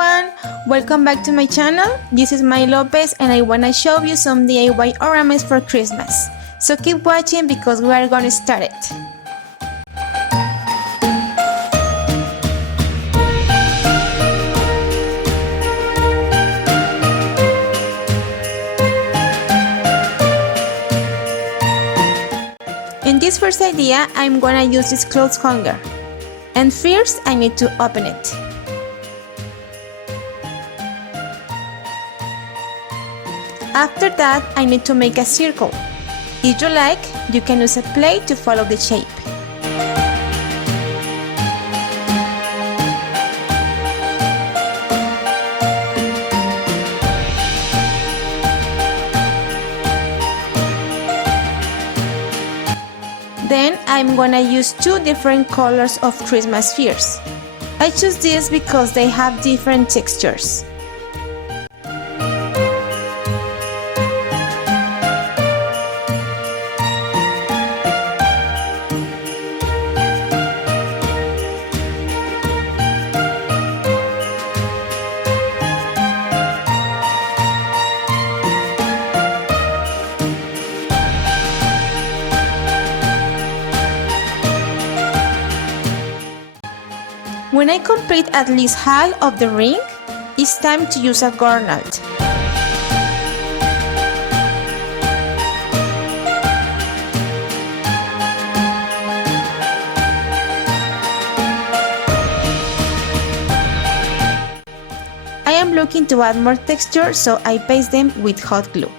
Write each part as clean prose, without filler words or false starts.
everyone, welcome back to my channel. This is my Lopez and I wanna show you some DIY ornaments for Christmas. So keep watching because we are gonna start it. In this first idea, I'm gonna use this clothes hanger. And first, I need to open it. After that, I need to make a circle. If you like, you can use a plate to follow the shape. Then I'm gonna use two different colors of Christmas spheres. I choose these because they have different textures. When I complete at least half of the ring, it's time to use a garland. I am looking to add more texture, so I paste them with hot glue.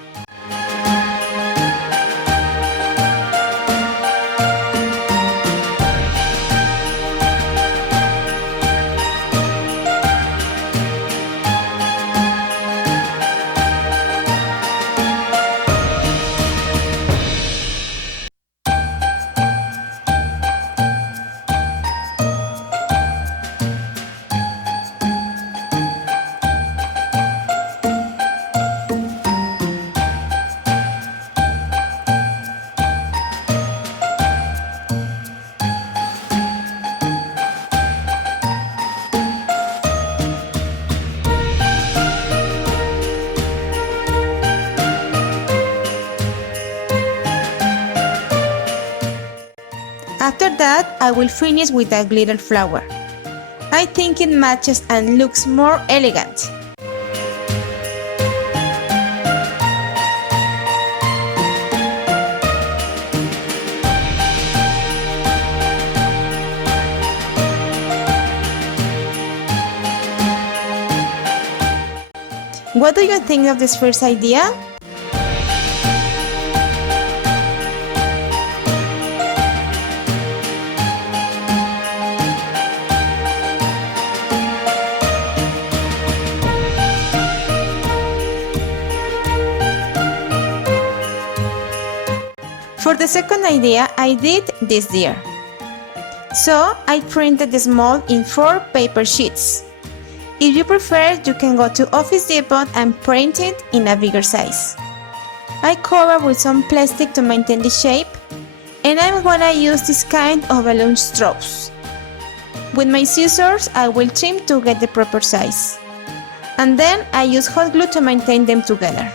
After that, I will finish with a glitter flower. I think it matches and looks more elegant. What do you think of this first idea? For the second idea, I did this deer. So I printed the mold in 4 paper sheets. If you prefer, you can go to Office Depot and print it in a bigger size. I cover with some plastic to maintain the shape, and I'm gonna use this kind of balloon straws. With my scissors, I will trim to get the proper size. And then I use hot glue to maintain them together.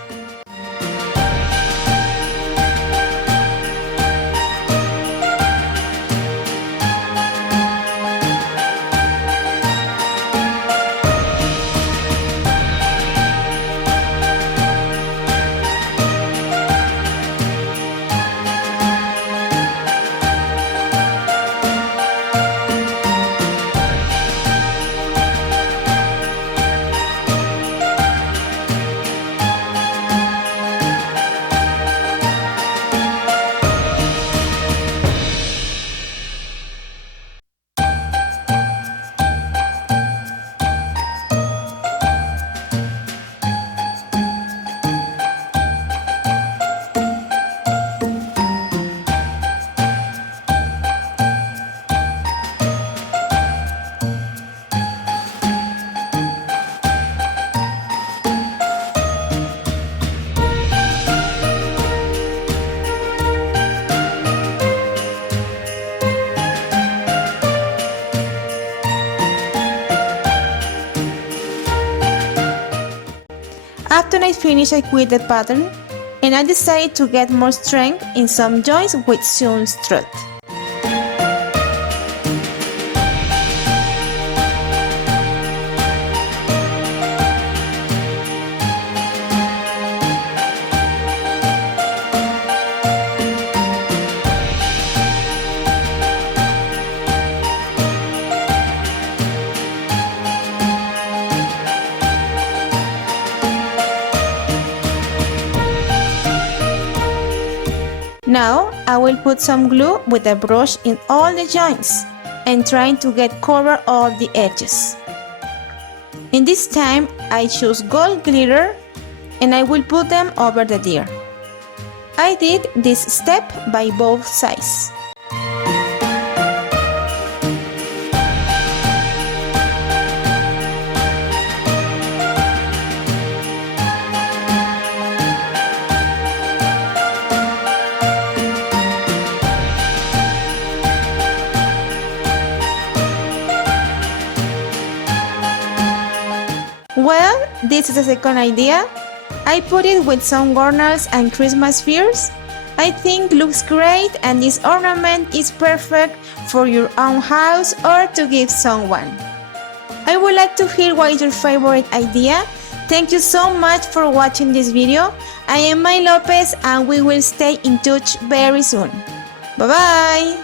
when I finished, I quit the pattern and I decided to get more strength in some joints with sewn strut. Now I will put some glue with a brush in all the joints and trying to get cover all the edges. In this time I choose gold glitter and I will put them over the deer. I did this step by both sides. Well, this is the second idea. I put it with some garners and Christmas fairs. I think looks great and this ornament is perfect for your own house or to give someone. I would like to hear what is your favorite idea. Thank you so much for watching this video. I am Lopez and we will stay in touch very soon. Bye bye!